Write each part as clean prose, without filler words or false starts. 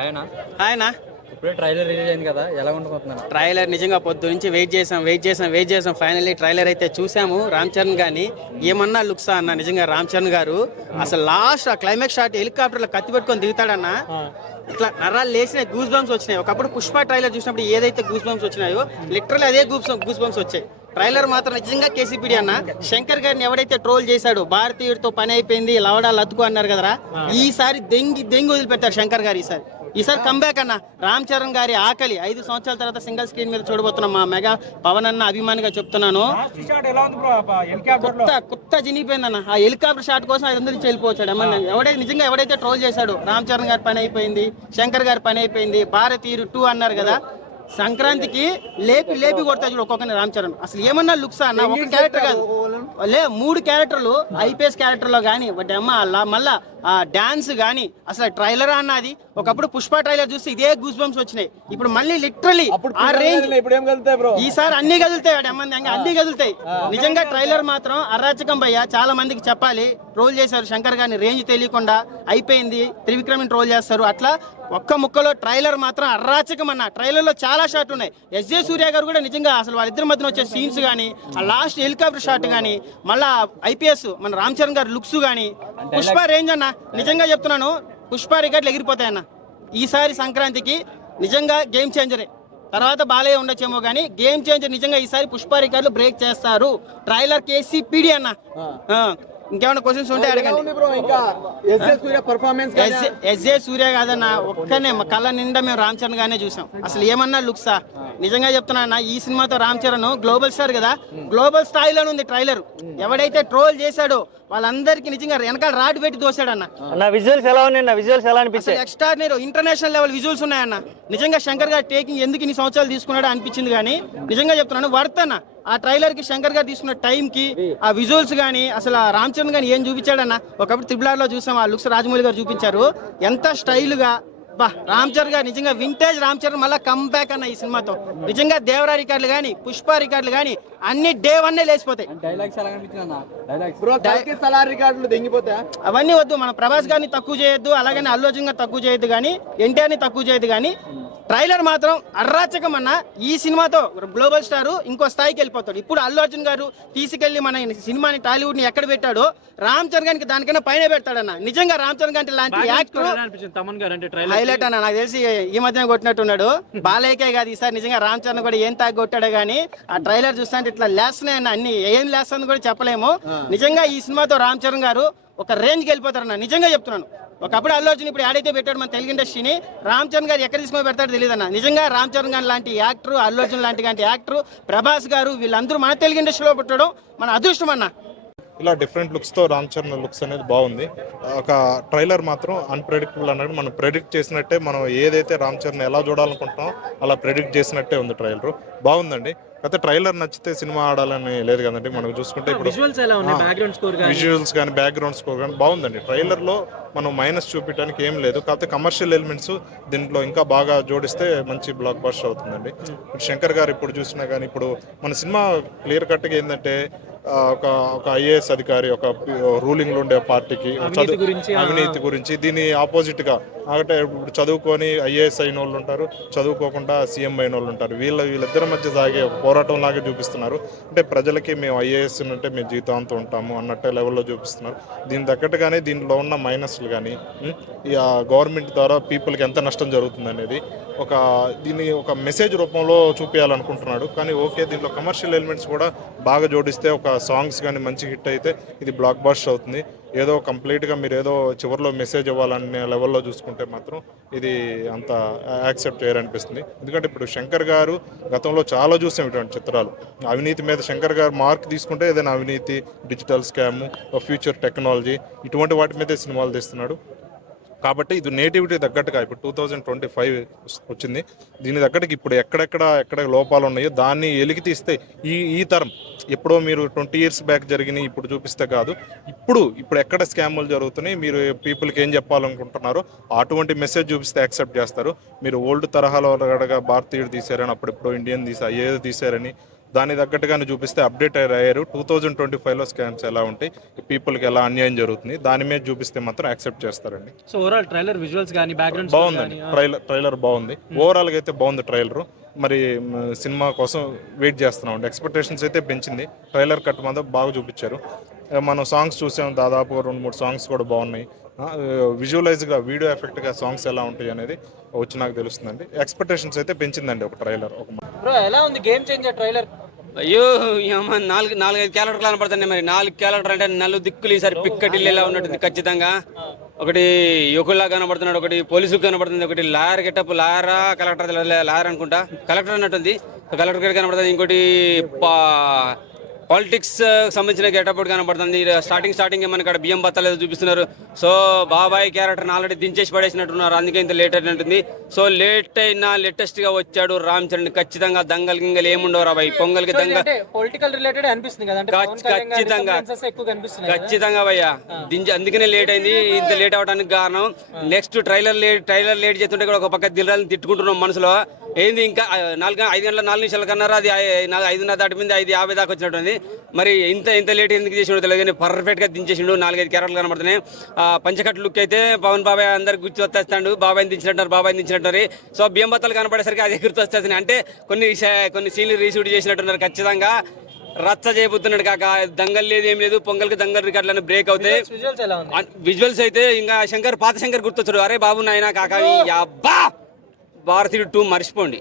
ఆయన ఆయన ఇప్పుడే ట్రైలర్ రిలీజ్ అయింది కదా, ఎలా ఉండబోతున్నాను? ట్రైలర్ నిజంగా పొద్దు నుంచి వెయిట్ చేసాం ఫైనల్లీ ట్రైలర్ అయితే చూసాము. రామ్ చరణ్ గాని ఏమన్నా లుక్సా అన్న, నిజంగా రామ్ చరణ్ గారు అసలు లాస్ట్ ఆ క్లైమాక్స్ షాట్ హెలికాప్టర్లో కత్తి పెట్టుకొని దిగుతాడన్న, ఇట్లా నరాలు లేచినాయి, గూస్ బంప్స్ వచ్చినాయి. ఒకప్పుడు పుష్ప ట్రైలర్ చూసినప్పుడు ఏదైతే గూస్ బంప్స్ వచ్చినాయో లిటరల్లీ అదే గూస్ బంప్స్ వచ్చాయి. ట్రైలర్ మాత్రం నిజంగా కేసీపీడి అన్న. శంకర్ గారిని ఎవడైతే ట్రోల్ చేశాడు, భారతీయుడితో పని అయిపోయింది, లవడా లతుకు అన్నారు కదరా, ఈసారి దెంగి వదిలిపెట్టారు శంకర్ గారు. ఈసారి కంబ్యాక్ అన్న. రామ్ చరణ్ గారి ఆకలి 5 సంవత్సరాల తర్వాత సింగిల్ స్క్రీన్ మీద చూడబోతున్నాం. మా మెగా పవన్ అన్న అభిమానిగా చెప్తున్నాను, కొత్త జినిగిపోయింది అన్న. ఆ హెలికాప్టర్ షాట్ కోసం 500 నుంచి వెళ్ళిపోవచ్చాడు. ఎవడైతే ట్రోల్ చేశాడు, రామ్ చరణ్ గారి పని అయిపోయింది, శంకర్ గారి పని అయిపోయింది, భారతీయుడు 2 అన్నారు కదా, సంక్రాంతికి లేపి కొడతా చూడు ఒక్కొక్కరిని రామ్ చరణ్. అసలు ఏమన్నా లుక్సా అన్న? ఒక క్యారెక్టర్ కాదు, 3 క్యారెక్టర్లు ఐపీఎస్ క్యారెక్టర్ లో కానీ మళ్ళా డాన్స్ కానీ అసలు ట్రైలర్ అన్నది. ఒకప్పుడు పుష్ప ట్రైలర్ చూస్తే ఇదే గూస్ బంప్స్ వచ్చినాయి. ఇప్పుడు మళ్ళీ లిటరలీ ఆ రేంజ్. ఈసారి అన్ని కదులుతాయి, అన్ని కదులుతాయి. నిజంగా ట్రైలర్ మాత్రం అరాచకం భయ్య. చాలా మందికి చెప్పాలి, ట్రోల్ చేశారు శంకర్ గారిని, రేంజ్ తెలియకుండా అయిపోయింది, త్రివిక్రమ్ ట్రోల్ చేస్తారు. అట్లా ఒక్క ముక్కలో ట్రైలర్ మాత్రం అరాచకం అన్న. ట్రైలర్ లో చాలా షాట్ ఉన్నాయి. ఎస్జే సూర్య గారు కూడా నిజంగా అసలు వాళ్ళిద్దరి మధ్యన వచ్చే సీన్స్ కానీ, ఆ లాస్ట్ హెలికాప్టర్ షాట్ కానీ, మళ్ళా ఐపీఎస్ మన రామ్ చరణ్ గారు లుక్స్ కానీ, పుష్ప రేంజ్ అన్న. నిజంగా చెప్తున్నాను, పుష్ప రికార్డులు ఎగిరిపోతాయన్న ఈసారి సంక్రాంతికి. నిజంగా గేమ్ చేంజరే. తర్వాత బాలయ్య ఉండొచ్చేమో కానీ గేమ్ చేంజర్ నిజంగా ఈసారి పుష్ప రికార్డులు బ్రేక్ చేస్తారు. ట్రైలర్ కేసీపీడి అన్న. ఇంకేమైనా క్వశ్చన్స్ ఉంటే అడగండి. ఎస్జే సూర్య కాదన్న, ఒక్కనే కళ్ళ నిండా మేము రామ్ చరణ్ గానే చూసాం. అసలు ఏమన్నా లుక్సా? నిజంగా చెప్తున్నా, ఈ సినిమాతో రామ్ చరణ్ గ్లోబల్ స్టార్ కదా, గ్లోబల్ స్థాయిలోనే ఉంది ట్రైలర్. ఎవడైతే ట్రోల్ చేశాడో వాళ్ళందరికీ నిజంగా వెనకాల రాడ్ పెట్టి దోశాడన్న. విజువల్స్ ఎలా ఉన్నాయి? విజువల్స్ ఎలా అనిపించాయి? ఎక్స్ట్రాడినరీ ఇంటర్నేషనల్ లెవెల్ విజువల్స్ ఉన్నాయన్న. నిజంగా శంకర్ గారు టేకింగ్ ఎందుకు ఇన్ని సంవత్సరాలు తీసుకున్నాడో అనిపించింది. కానీ నిజంగా చెప్తున్నాను, వర్త్ అన్న. ఆ ట్రైలర్ కి శంకర్ గారు తీసుకున్న టైం కి ఆ విజువల్స్ గానీ, అసలు రామ్ చరణ్ గానీ ఏం చూపించాడన్న. ఒకప్పుడు త్రిబుల్ లో చూసాం, ఆ లుక్స్ రాజమౌళి గారు చూపించారు, ఎంత స్టైల్ గా. రామ్ చరణ్ గారు నిజంగా వింటేజ్ రామ్ చరణ్ మళ్ళీ కమ్బ్యాక్ అన్న ఈ సినిమాతో. నిజంగా దేవరా రికార్డులు కానీ, పుష్ప రికార్డులు కానీ అన్ని డే 1 లేచిపోతాయి. అవన్నీ వద్దు, మన ప్రభాస్ గారిని తక్కువ చేయొద్దు, అలాగని అల్లు అర్జున్ గారు తక్కువ చేయొద్దు, కానీ ఎన్టీఆర్ ని తక్కువ చేయొద్దు. కానీ ట్రైలర్ మాత్రం అర్రాచకం అన్న. ఈ సినిమాతో గ్లోబల్ స్టార్ ఇంకో స్థాయికి వెళ్ళిపోతాడు. ఇప్పుడు అల్లు అర్జున్ గారు తీసుకెళ్లి మన సినిమాని టాలీవుడ్ ని ఎక్కడ పెట్టాడో, రామ్ చరణ్ గారికి దానికన్నా పైన పెడతాడన్న. నిజంగా రామ్ చరణ్ గారి లాంటి యాక్టర్ హైలైట్ అన్న. నాకు తెలిసి ఈ మధ్యన కొట్టినట్టున్నాడు. బాలయ్యకే కాదు, ఈసారి నిజంగా రామ్ చరణ్ కూడా ఏం తాగి కొట్టాడో కానీ ఆ ట్రైలర్ చూస్తే ఇట్లా లేస్తున్నాయి అన్న. అన్ని ఏం లేస్తుందని కూడా చెప్పలేము. నిజంగా ఈ సినిమాతో రామ్ చరణ్ గారు ఒక రేంజ్కి వెళ్ళిపోతారన్న. నిజంగా చెప్తున్నాను. ఒకప్పుడు అల్లు అర్జున్ ఇప్పుడు యాడైతే పెట్టాడు మన తెలుగు ఇండస్ట్రీని, రామ్ చరణ్ గారు ఎక్కడ తీసుకొని పెడతాడో తెలియదు అన్న. నిజంగా రామ్ చరణ్ గారు లాంటి యాక్టర్, అల్లు అర్జున్ లాంటి యాక్టర్, ప్రభాస్ గారు, వీళ్ళందరూ మన తెలుగు ఇండస్ట్రీలో పెట్టడం మన అదృష్టం అన్న. ఇలా డిఫరెంట్ లుక్స్తో రామ్ చరణ్ లుక్స్ అనేది బాగుంది. ఒక ట్రైలర్ మాత్రం అన్ప్రెడిక్టబుల్ అన్నట్టు, మనం ప్రెడిక్ట్ చేసినట్టే, మనం ఏదైతే రామ్ చరణ్ ఎలా చూడాలనుకుంటున్నామో అలా ప్రెడిక్ట్ చేసినట్టే ఉంది. ట్రైలర్ బాగుందండి. అయితే ట్రైలర్ నచ్చితే సినిమా ఆడాలని లేదు కదండి. మనం చూసుకుంటే ఇప్పుడు విజువల్స్ కానీ, బ్యాక్గ్రౌండ్ స్కోర్ కానీ బాగుందండి. ట్రైలర్లో మనం మైనస్ చూపించడానికి ఏం లేదు. కాకపోతే కమర్షియల్ ఎలిమెంట్స్ దీంట్లో ఇంకా బాగా జోడిస్తే మంచి బ్లాక్ బస్టర్ అవుతుందండి. ఇప్పుడు శంకర్ గారు ఇప్పుడు చూసినా కానీ, ఇప్పుడు మన సినిమా క్లియర్ కట్గా ఏంటంటే, ఒక ఐఏఎస్ అధికారి, ఒక రూలింగ్లో ఉండే పార్టీకి అవినీతి గురించి, దీని ఆపోజిట్గా అంటే ఇప్పుడు చదువుకొని ఐఏఎస్ అయిన వాళ్ళు ఉంటారు, చదువుకోకుండా సీఎం అయిన వాళ్ళు ఉంటారు. వీళ్ళిద్దరి మధ్య సాగే ఒక పోరాటం లాగా చూపిస్తున్నారు. అంటే ప్రజలకి మేము ఐఏఎస్ అంటే మేము జీవితాంతం ఉంటాము అన్నట్టే లెవెల్లో చూపిస్తున్నారు. దీని తగ్గట్టుగానే దీనిలో ఉన్న మైనస్లు కానీ, గవర్నమెంట్ ద్వారా పీపుల్కి ఎంత నష్టం జరుగుతుంది అనేది దీన్ని ఒక మెసేజ్ రూపంలో చూపించాలనుకుంటున్నాడు. కానీ ఓకే, దీంట్లో కమర్షియల్ ఎలిమెంట్స్ కూడా బాగా జోడిస్తే, ఒక సాంగ్స్ కానీ మంచి హిట్ అయితే ఇది బ్లాక్ బస్టర్ అవుతుంది. ఏదో కంప్లీట్గా మీరు ఏదో చివరిలో మెసేజ్ ఇవ్వాలనే లెవెల్లో చూసుకుంటే మాత్రం ఇది అంత యాక్సెప్ట్ చేయరనిపిస్తుంది. ఎందుకంటే ఇప్పుడు శంకర్ గారు గతంలో చాలా చూసాం ఇటువంటి చిత్రాలు. అవినీతి మీద శంకర్ గారు మార్క్ తీసుకుంటే ఏదైనా అవినీతి, డిజిటల్ స్కామ్, ఫ్యూచర్ టెక్నాలజీ, ఇటువంటి వాటి మీదే సినిమాలు తీస్తున్నాడు. కాబట్టి ఇది నేటివిటీ తగ్గట్టుగా ఇప్పుడు 2025 వచ్చింది. దీని తగ్గట్టుగా ఇప్పుడు ఎక్కడ లోపాలు ఉన్నాయో దాన్ని ఎలికి తీస్తే ఈ తరం ఎప్పుడో మీరు 20 years బ్యాక్ జరిగినాయి ఇప్పుడు చూపిస్తే కాదు, ఇప్పుడు ఎక్కడ స్కాములు జరుగుతున్నాయి, మీరు పీపుల్కి ఏం చెప్పాలనుకుంటున్నారో అటువంటి మెసేజ్ చూపిస్తే యాక్సెప్ట్ చేస్తారు. మీరు ఓల్డ్ తరహాలో భారతీయుడు తీశారని, అప్పుడెప్పుడో ఇండియన్ ఐఏఎస్ తీశారని దాని తగ్గట్టుగానే చూపిస్తే అప్డేట్ అయ్యారు. 2025లో స్కామ్స్ ఎలా ఉంటాయి, పీపుల్కి ఎలా అన్యాయం జరుగుతుంది, దాని మీద చూపిస్తే మాత్రం యాక్సెప్ట్ చేస్తారండి. సో ఓవరాల్ ట్రైలర్ విజువల్స్ కానీ బ్యాక్గ్రౌండ్ బాగుందండి. ట్రైలర్ బాగుంది. ఓవరాల్గా అయితే బాగుంది ట్రైలర్. మరి సినిమా కోసం వెయిట్ చేస్తున్నాం అండి. ఎక్స్పెక్టేషన్స్ అయితే పెంచింది. ట్రైలర్ కట్ మాత్రం బాగా చూపించారు. మనం సాంగ్స్ చూసాం, దాదాపు 2-3 సాంగ్స్ కూడా బాగున్నాయి. విజువలైజ్గా వీడియో ఎఫెక్ట్గా సాంగ్స్ ఎలా ఉంటాయి అనేది వచ్చి నాకు తెలుస్తుందండి. ఎక్స్పెక్టేషన్స్ అయితే పెంచిందండి ఒక ట్రైలర్. బ్రో ఎలా ఉంది గేమ్ చేంజర్ ట్రైలర్? అయ్యో అమ్మ, నాలుగైదు క్యారెక్టర్ కనపడుతుంది. మరి 4 క్యారెక్టర్ అంటే 4 దిక్కులు ఈసారి పిక్కటిల్లేలా ఉన్నట్టుంది ఖచ్చితంగా. ఒకటి యువకుల్లా కనబడుతున్నాడు, ఒకటి పోలీసులు కనబడుతుంది, ఒకటి లాయర్ గెటప్, లాయరా కలెక్టర్, లాయర్ అనుకుంటా, కలెక్టర్ అన్నట్టుంది, కలెక్టర్ కనబడుతుంది. ఇంకోటి పాలిటిక్స్ సంబంధించిన గెటప్ కనబడుతుంది. స్టార్టింగ్ మనకి అక్కడ బియ్యం బత్తలేదు చూపిస్తున్నారు. సో బాబాయ్ క్యారెక్టర్ని ఆల్రెడీ దించేసి పడేసినట్టున్నారు, అందుకే ఇంత లేట్ అయినట్టుంది. సో లేట్ అయినా లేటెస్ట్ గా వచ్చాడు రామ్ చరణ్. ఖచ్చితంగా దంగల్ గింగల్ ఏముండవు రాబాయ్. పొంగల్కి దంగల్ పొలిటికల్ రిలేటెడ్ అనిపిస్తుంది కదా, ఖచ్చితంగా భయ్యా అందుకనే లేట్ అయింది. ఇంత లేట్ అవడానికి కారణం నెక్స్ట్ ట్రైలర్ లేట్ చేస్తుంటే కూడా ఒక పక్క దిల్రాజుని తిట్టుకుంటున్నాం మనసులో. ఏంది ఇంకా 5 గంటల 4 నిమిషాల కన్నారా, అది 5:30 దాటిపోయింది, 5:50 దాకా వచ్చినట్టుంది. మరి ఇంత లేట్ ఎందుకు చేసిండో తెలియదు కానీ పర్ఫెక్ట్ గా దించేసిండు. 4-5 క్యారెక్టర్లు కనబడుతున్నాయి. పంచకట్టు లుక్ అయితే పవన్ బాబాయ్ అందరికి గుర్తు వచ్చేస్తాడు. బాబాయ్ దించినట్టు. సో బియ్యం బత్తలు కనపడేసరికి అది గుర్తు వచ్చేస్తున్నాయి. అంటే కొన్ని సీన్లు రీషూట్ చేసినట్టున్నారు. ఖచ్చితంగా రచ్చ చేయబోతున్నాడు కాక. దంగల్ లేదు, ఏం లేదు. పొంగల్కి దంగల్ రికార్డులను బ్రేక్ అవుతాయి. విజువల్స్ అయితే ఇంకా పాత శంకర్ గుర్తొచ్చాడు. అరే బాబు నాయన కాక, అబ్బా భారతీయుడు 2 మర్చిపోండి,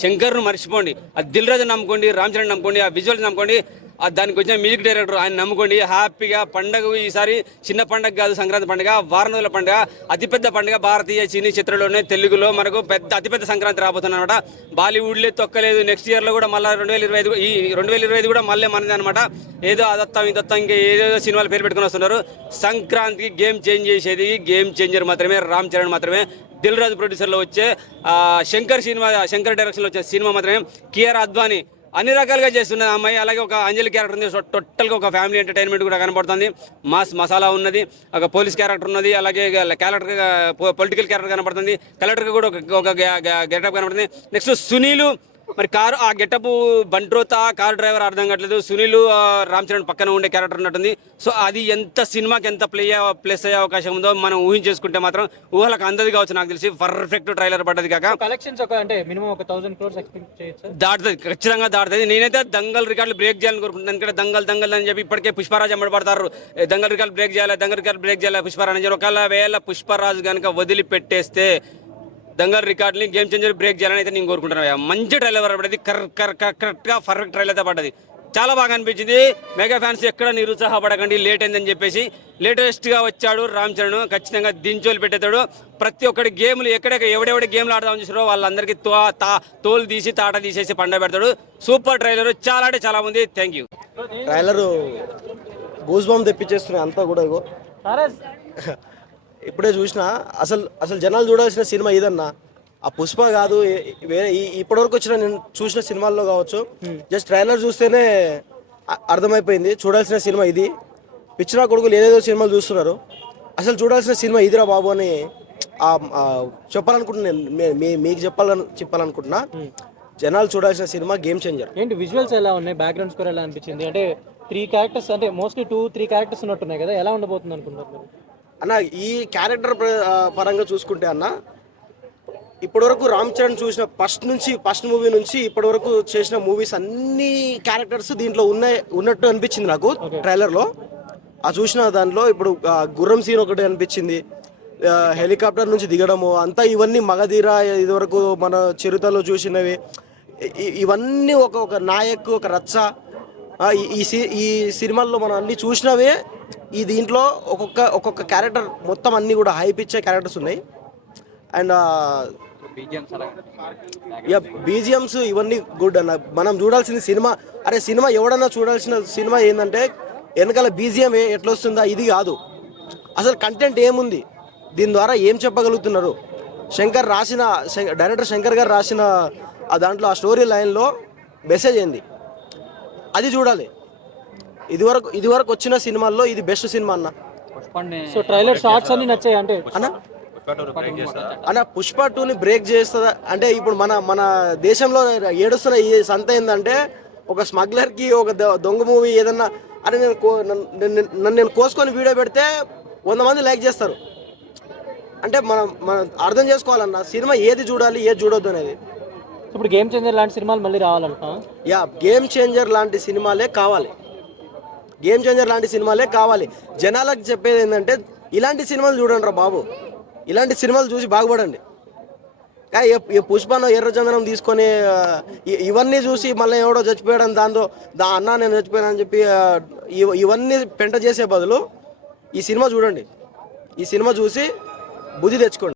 శంకర్ను మర్చిపోండి, ఆ దిల్ రాజు నమ్ముకోండి, రామ్ చరణ్ నమ్ముకోండి, ఆ విజువల్స్ నమ్ముకోండి, దానికి వచ్చిన మ్యూజిక్ డైరెక్టర్ ఆయన నమ్ముకోండి. హ్యాపీగా పండగ ఈసారి చిన్న పండగ కాదు, సంక్రాంతి పండుగ, వారం రోజుల పండుగ, అతిపెద్ద పండుగ. భారతీయ సినీ చిత్రంలోనే తెలుగులో మనకు అతిపెద్ద సంక్రాంతి రాబోతుంది అనమాట. బాలీవుడ్లే తొక్కలేదు. నెక్స్ట్ ఇయర్లో కూడా మళ్ళీ 2025 కూడా మళ్ళీ మనది అనమాట. ఏదో అదత్తం ఇదత్తం ఇంకా ఏదో సినిమాలు పేరు పెట్టుకుని వస్తున్నారు. సంక్రాంతికి గేమ్ చేంజ్ చేసేది గేమ్ చేంజర్ మాత్రమే, రామ్ చరణ్ మాత్రమే. దిల్ రాజు ప్రొడ్యూసర్లో వచ్చే శంకర్ డైరెక్షన్లో వచ్చే సినిమా మాత్రమే. కియారా అద్వానీ అన్ని రకాలుగా చేస్తున్నది అమ్మాయి. అలాగే ఒక అంజలి క్యారెక్టర్ ఉంది. టోటల్గా ఒక ఫ్యామిలీ ఎంటర్టైన్మెంట్ కూడా కనబడుతుంది. మసాలా ఉన్నది, ఒక పోలీస్ క్యారెక్టర్ ఉన్నది, అలాగే పొలిటికల్ క్యారెక్టర్ కనబడుతుంది. కలెక్టర్గా కూడా ఒక గెటప్ కనబడుతుంది. నెక్స్ట్ సునీలు, మరి కారు ఆ గెటప్ బంట్రోతా కార్ డ్రైవర్ అర్థం కావట్లేదు. సునీల్ రామ్ చరణ్ పక్కన ఉండే క్యారెక్టర్ ఉన్నట్టుంది. సో అది ఎంత సినిమాకి ఎంత ప్లస్ అయ్యే అవకాశం ఉందో మనం ఊహించేసుకుంటే మాత్రం ఊహలకు అందది కావచ్చు. నాకు తెలిసి పర్ఫెక్ట్ ట్రైలర్ పడ్డది కాక కలెక్షన్స్ అంటే మినిమం 1000 crores ఎక్స్పెక్ట్ చేయొచ్చు. దాటుతుంది, ఖచ్చితంగా దాటుతుంది. నేనైతే దంగల్ రికార్డులు బ్రేక్ చేయాలని కోరుకుంటున్నాను. ఎందుకంటే దంగల్ అని చెప్పి ఇప్పటికే పుష్పరాజు అమ్మడబడతారు. దంగల్ రికార్డు బ్రేక్ చేయాలి పుష్పరాజు అని చెప్పి. ఒకవేళ పుష్పరాజు కనుక వదిలిపెట్టేస్తే దంగల్ రికార్డుని గేమ్ చేంజర్ బ్రేక్ చేయాలని అయితే నేను కోరుకుంటున్నాను. మంచి ట్రైలర్ పడ్డది, కరెక్ట్గా పర్ఫెక్ట్ ట్రైలర్ అయితే పడ్డది. చాలా బాగా అనిపించింది. మెగా ఫ్యాన్స్ ఎక్కడ నిరుత్సాహపడకండి లేట్ అయిందని చెప్పేసి. లేటెస్ట్గా వచ్చాడు రామ్ చరణ్, ఖచ్చితంగా దించోలు పెట్టేతాడు. ప్రతి ఒక్కటి గేమ్లు ఎవడెవడి గేమ్లు ఆడదామని చూసారో వాళ్ళందరికీ తోలు తీసి తాట తీసేసి పండ పెడతాడు. సూపర్ ట్రైలర్, చాలా అంటే చాలా ఉంది. Thank you. Trailer goose bump తెప్పించేస్తున్నాయి అంతా కూడా. ఇప్పుడే చూసినా అసలు జనాలు చూడాల్సిన సినిమా ఇదన్నా. ఆ పుష్ప కాదు, వేరే ఇప్పటివరకు వచ్చిన నేను చూసిన సినిమాల్లో కావచ్చు, జస్ట్ ట్రైలర్ చూస్తేనే అర్థమైపోయింది చూడాల్సిన సినిమా ఇది. పిచ్చిరా కొడుకులు ఏదేదో సినిమాలు చూస్తున్నారు, అసలు చూడాల్సిన సినిమా ఇదిరా బాబు అని చెప్పాలనుకుంటున్నాను. మీకు చెప్పాలనుకుంటున్నా. జనాలు చూడాల్సిన సినిమా గేమ్ చేంజర్. ఏంటి విజువల్స్ ఎలా ఉన్నాయి, బ్యాక్గ్రౌండ్ స్కోర్ ఎలా అనిపించింది? అంటే 3 క్యారెక్టర్స్, అంటే మోస్ట్లీ 2-3 క్యారెక్టర్స్ ఉన్నట్టున్నాయి కదా, ఎలా ఉండబోతుంది అనుకుంటున్నారు అన్న? ఈ క్యారెక్టర్ పరంగా చూసుకుంటే అన్న, ఇప్పటివరకు రామ్ చరణ్ చూసిన ఫస్ట్ మూవీ నుంచి ఇప్పటివరకు చేసిన మూవీస్ అన్ని క్యారెక్టర్స్ దీంట్లో ఉన్నట్టు అనిపించింది నాకు ట్రైలర్లో. ఆ చూసిన దాంట్లో ఇప్పుడు గుర్రం సీన్ ఒకటి అనిపించింది, హెలికాప్టర్ నుంచి దిగడము అంతా, ఇవన్నీ మగధీర ఇదివరకు మన చిరుతలో చూసినవి, ఇవన్నీ ఒక నాయక్, ఒక రచ్చ. ఈ సినిమాల్లో మనం అన్ని చూసినవే. ఈ దీంట్లో ఒక్కొక్క క్యారెక్టర్ మొత్తం అన్ని కూడా హైప్ ఇచ్చే క్యారెక్టర్స్ ఉన్నాయి. అండ్ బీజిఎమ్స్ ఇవన్నీ గుడ్ అన్న. మనం చూడాల్సిన సినిమా ఎవడన్నా చూడాల్సిన సినిమా ఏంటంటే వెనకాల బీజిఎం ఎట్లా వస్తుందా ఇది కాదు, అసలు కంటెంట్ ఏముంది, దీని ద్వారా ఏం చెప్పగలుగుతున్నారు. డైరెక్టర్ శంకర్ గారు రాసిన దాంట్లో ఆ స్టోరీ లైన్లో మెసేజ్ ఏంది అది చూడాలి. ఇదివరకు వచ్చిన సినిమాల్లో ఇది బెస్ట్ సినిమా అన్న. సో ట్రైలర్ షార్ట్స్ అన్ని నచ్చాయి అంటే అన్న పుష్ప 2ని బ్రేక్ చేస్తుందా అంటే, ఇప్పుడు మన దేశంలో ఏడుస్తున్న ఈ సంత ఏంటంటే ఒక స్మగ్లర్కి ఒక దొంగ మూవీ ఏదన్నా అని నన్ను నేను కోసుకొని వీడియో పెడితే 100 మంది లైక్ చేస్తారు. అంటే మనం అర్థం చేసుకోవాలన్న సినిమా ఏది చూడాలి ఏది చూడొద్దు అనేది. ఇప్పుడు గేమ్ చేంజర్ లాంటి సినిమాలు మళ్ళీ రావాలంట. యా, గేమ్ చేంజర్ లాంటి సినిమాలే కావాలి. గేమ్ చేంజర్ లాంటి సినిమాలే కావాలి. జనాలకు చెప్పేది ఏంటంటే ఇలాంటి సినిమాలు చూడండి రా బాబు, ఇలాంటి సినిమాలు చూసి బాగుపడండి. కానీ ఈ పుష్పను ఎర్రచందనం తీసుకొని ఇవన్నీ చూసి మళ్ళీ ఎవడో చచ్చిపోయాడు దాంతో అన్న నేను చచ్చిపోయాను అని చెప్పి ఇవన్నీ పెంట చేసే బదులు ఈ సినిమా చూడండి. ఈ సినిమా చూసి బుద్ధి తెచ్చుకోండి.